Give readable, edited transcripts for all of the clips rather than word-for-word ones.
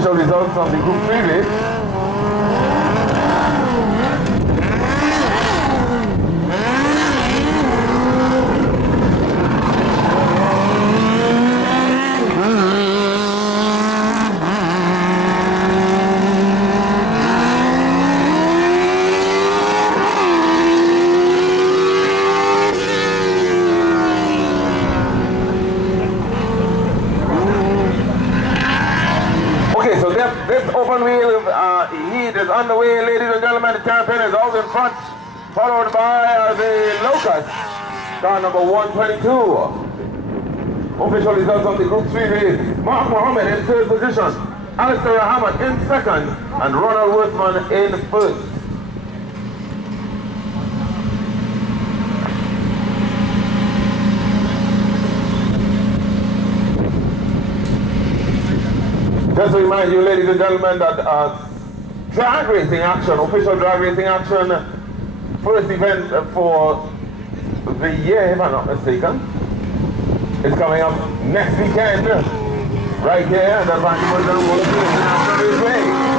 Official results of the Group 3 race. This open wheel heat is underway, ladies and gentlemen. The champion is out in front, followed by the Locust, car number 122. Official results of the Group 3 race. Mark Mohammed in third position, Alistair Ahmad in second, and Ronald Worthman in first. Just to remind you, ladies and gentlemen, that drag racing action, official drag racing action, first event for the year, if I'm not mistaken, is coming up next weekend, right here at the Vancouver Roller International Raceway.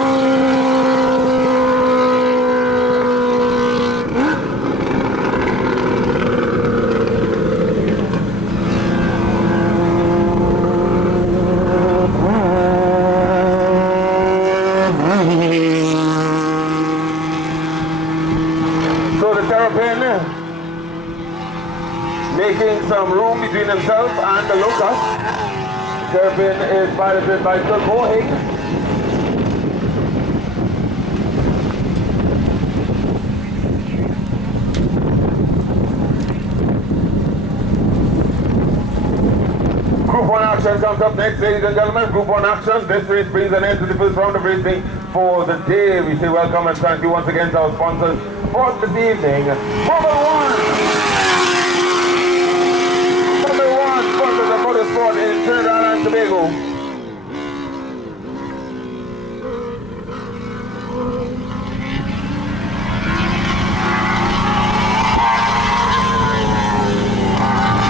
Making some room between himself and the Locust. Terrapin is piloted by Phil Bohing. Group 1 action comes up next, ladies and gentlemen. Group 1 action. This race brings an end to the first round of racing for the day. We say welcome and thank you once again to our sponsors for this evening. Mobile One! Motorsport in Trinidad and Tobago.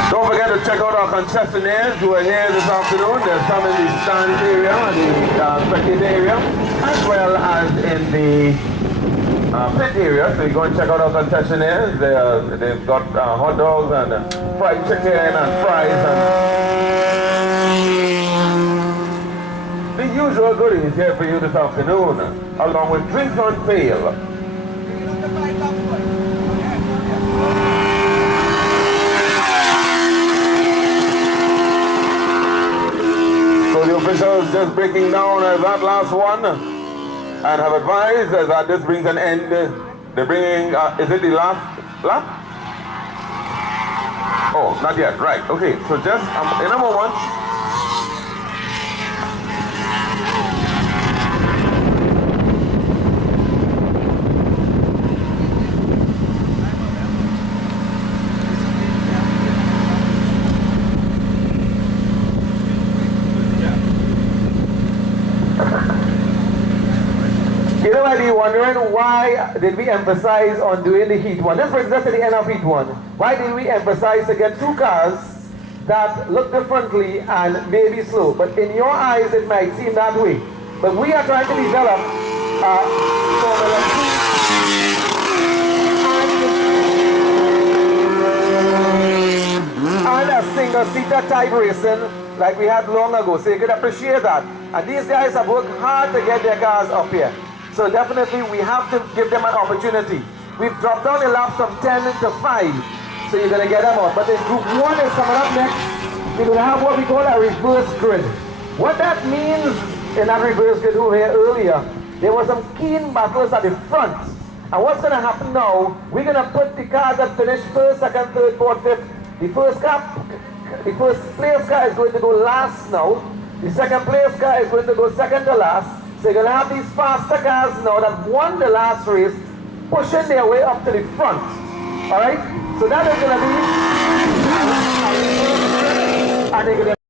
Don't forget to check out our concessionaires who are here this afternoon. There's some in the stand area, the spectator area, as well as in the pit area. So you go and check out our concessionaires. They've got hot dogs and fried chicken and fries and the usual goodies here for you this afternoon, along with drinks on sale. So the officials just breaking down that last one and have advised that this brings an end. They're bringing, is it the last lap? Oh, not yet, right, okay, so just in a moment. You know, might be wondering why did we emphasize on doing the heat one? This brings us to the end of heat one. Why did we emphasize to get two cars that look differently and maybe slow? But in your eyes, it might seem that way. But we are trying to develop Formula 2 and a single-seater type racing like we had long ago. So you can appreciate that. And these guys have worked hard to get their cars up here. So definitely we have to give them an opportunity. We've dropped down the laps from 10 to 5. So you're going to get them out. But then Group 1 is coming up next. We're going to have what we call a reverse grid. What that means in that reverse grid over here earlier, there was some keen battles at the front. And what's going to happen now, we're going to put the cars that finish first, second, third, fourth, fifth. The first place car is going to go last now. The second place car is going to go second to last. So you're going to have these faster cars now that won the last race pushing their way up to the front. Alright? So that is going to be...